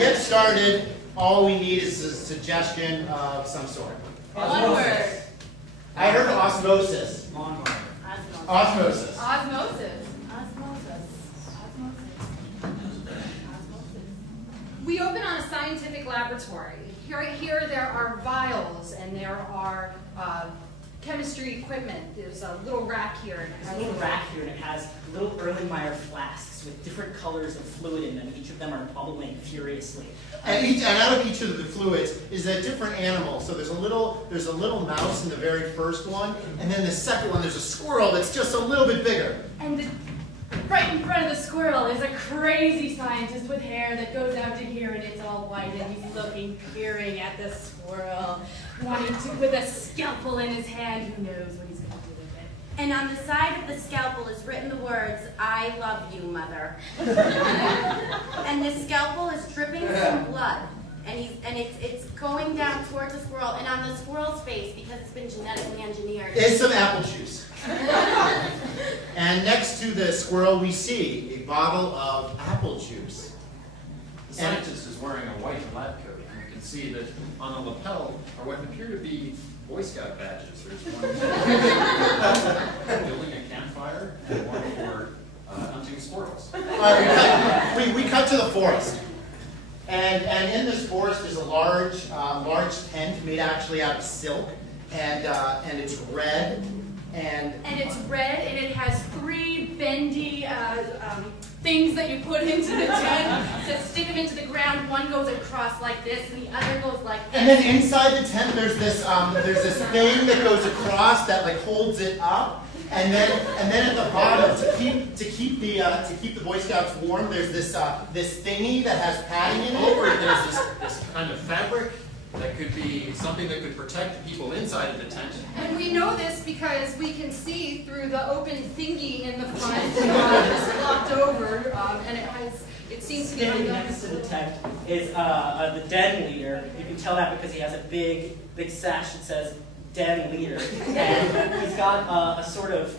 get started, all we need is a suggestion of some sort. One word. I heard osmosis. Osmosis. Osmosis. We open on a scientific laboratory. Here there are vials and there are chemistry equipment. There's a little rack here. There's a little rack here, and it has little Erlenmeyer flasks with different colors of fluid in them. Each of them are bubbling furiously. And out of each of the fluids is a different animal. So there's a little mouse in the very first one, and then the second one there's a squirrel that's just a little bit bigger. And right in front of the squirrel is a crazy scientist with hair that goes out to here, and it's all white, and he's looking, peering at the squirrel, wanting to, with a scalpel in his hand. Who knows what he's going to do with it? And on the side of the scalpel is written the words, "I love you, mother." And the scalpel is dripping some blood. And it's going down towards the squirrel. And on the squirrel's face, because it's been genetically engineered, is some apple juice. And next to the squirrel we see a bottle of apple juice. The scientist is wearing a white lab coat, and you can see that on the lapel are what appear to be Boy Scout badges. There's one for building a campfire and one for hunting squirrels. We cut to the forest. And in this forest is a large tent made actually out of silk, and it's red. And it's red, and it has three bendy things that you put into the tent to stick them into the ground. One goes across like this, and the other goes like this. And then inside the tent, there's this thing that goes across that like holds it up. And then at the bottom, to keep the Boy Scouts warm, there's this thingy that has padding in it. There's this kind of fabric that could be something that could protect the people inside of the tent. And we know this because we can see through the open thingy in the front. It's flopped over, and it seems to be Standing next to the tent is the den leader. You can tell that because he has a big sash that says den leader, and he's got a sort of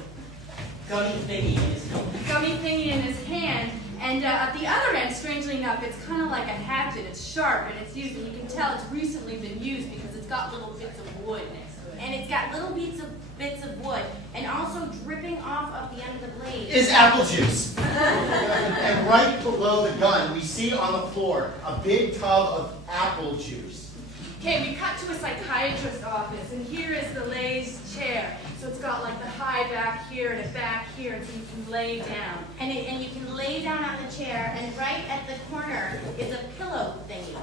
gummy thingy in his hand. And at the other end, strangely enough, it's kind of like a hatchet. It's sharp, and it's used, and you can tell it's recently been used because it's got little bits of wood next to it. and it's got little bits of wood, and also dripping off of the end of the blade is apple juice. And right below the gun, we see on the floor a big tub of apple juice. Okay, we cut to a psychiatrist's office, and here is the Lay's chair. So it's got like the high back here and a back here, and so you can lay down. And you can lay down on the chair, and right at the corner is a pillow thingy.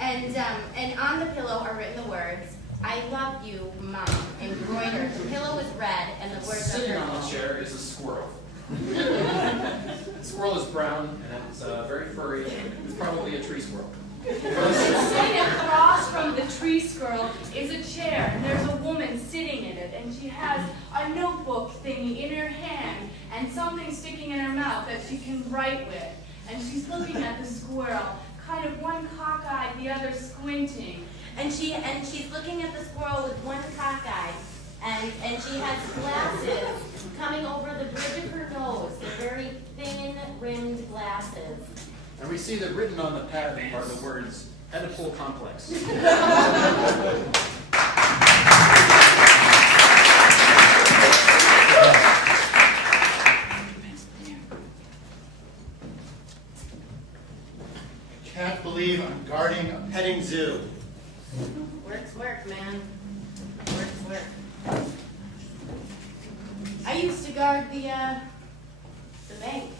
And on the pillow are written the words, "I love you, Mom," embroidered. The pillow is red, and the words are Sitting on purple. the chair is a squirrel. The squirrel is brown, and it's very furry. It's probably a tree squirrel. Sitting across from the tree squirrel is a chair, and there's a woman sitting in it, and she has a notebook thingy in her hand, and something sticking in her mouth that she can write with. And she's looking at the squirrel, kind of one cockeyed, the other squinting. And she's looking at the squirrel with one cockeye, and she has glasses coming over the bridge of her nose. They're very thin-rimmed glasses. And we see that written on the pad are the words, Oedipal complex. Can't believe I'm guarding a petting zoo. Work's work, man. Work's work. I used to guard the bank.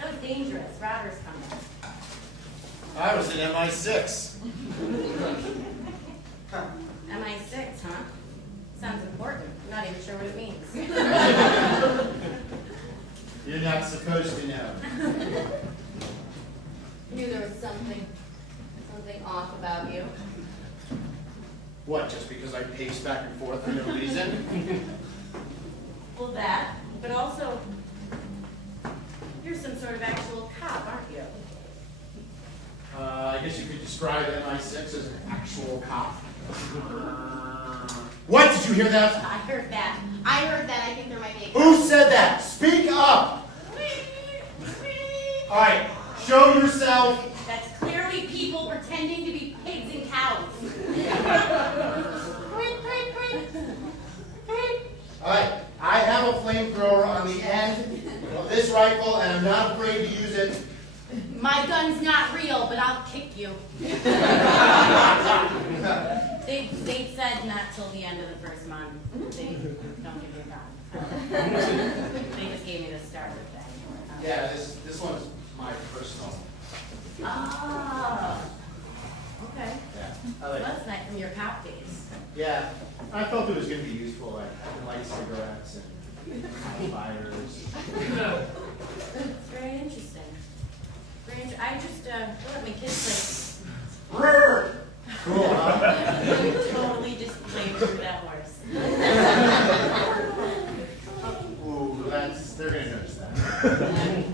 That was dangerous. Robbers coming. I was in MI6. MI6, huh? Sounds important. I'm not even sure what it means. You're not supposed to know. Knew there was something off about you. What, just because I pace back and forth for no reason? Well, that, but also, you're some sort of actual cop, aren't you? I guess you could describe MI6 as an actual cop. What? Did you hear that? I heard that. I think there might be a cop. Who said that? Speak up! All right, show yourself. That's people pretending to be pigs and cows. All right, I have a flamethrower on the end of this rifle, and I'm not afraid to use it. My gun's not real, but I'll kick you. They said not till the end of the first month. They don't give me a gun. They just gave me the starter thing. Yeah, this one's my personal. Oh. Okay. Yeah. Well, that's nice from your cop days. Yeah, I felt it was going to be useful. Like, I can light cigarettes and fires. It's very interesting. I just one of my kids Cool, huh? totally just played through that horse. Ooh, they're going to notice that.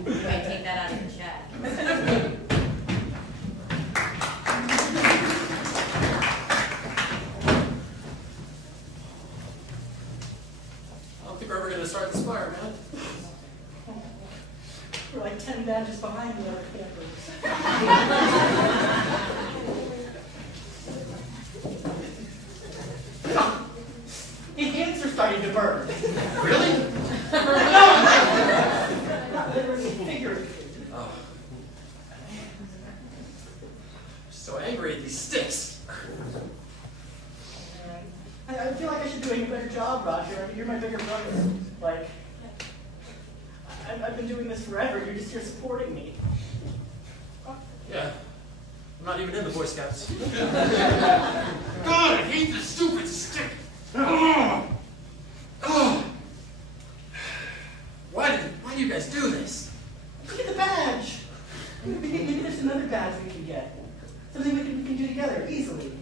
You might take that out of your check. I don't think we're ever going to start this fire, man. We're like 10 badges behind the other campers. His hands are starting to burn. Really? Not literally, figuratively. Oh. So angry at these sticks. I feel like I should be doing a better job, Roger. I mean, you're my bigger brother. Like, I've been doing this forever. You're just here supporting me. Yeah. I'm not even in the Boy Scouts. God, I hate this stupid stick. Oh. Oh. Why do you guys do this? Look at the badge. Maybe there's another badge we can get. Something we can do together easily.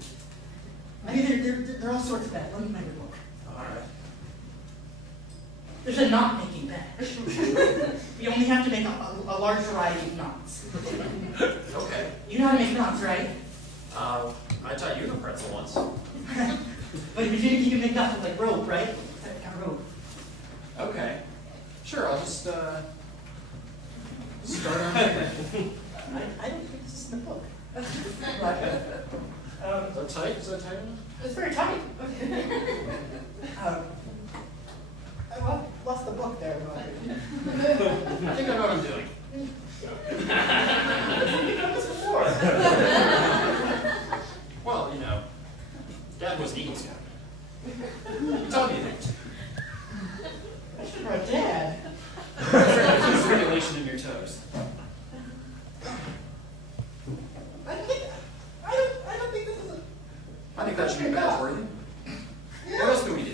I mean, there are all sorts of badges. Let me find your book. All right. There's a knot-making badge. You only have to make a large variety of knots. Okay. You know how to make knots, right? I taught you the pretzel once. But if you can make knots with like rope, right? Like a rope. Okay. Sure, I'll just start on here. I don't think this is in the book. Is that tight? Is that tight enough? It's very tight. I lost the book there, Roger. I think I know what I'm doing. You've done this before. Well, you know, Dad was an Eagle Scout. He taught me things. I should write Dad. There's circulation in your toes. I don't think this is a... I think that should be badge worthy. What else can we do?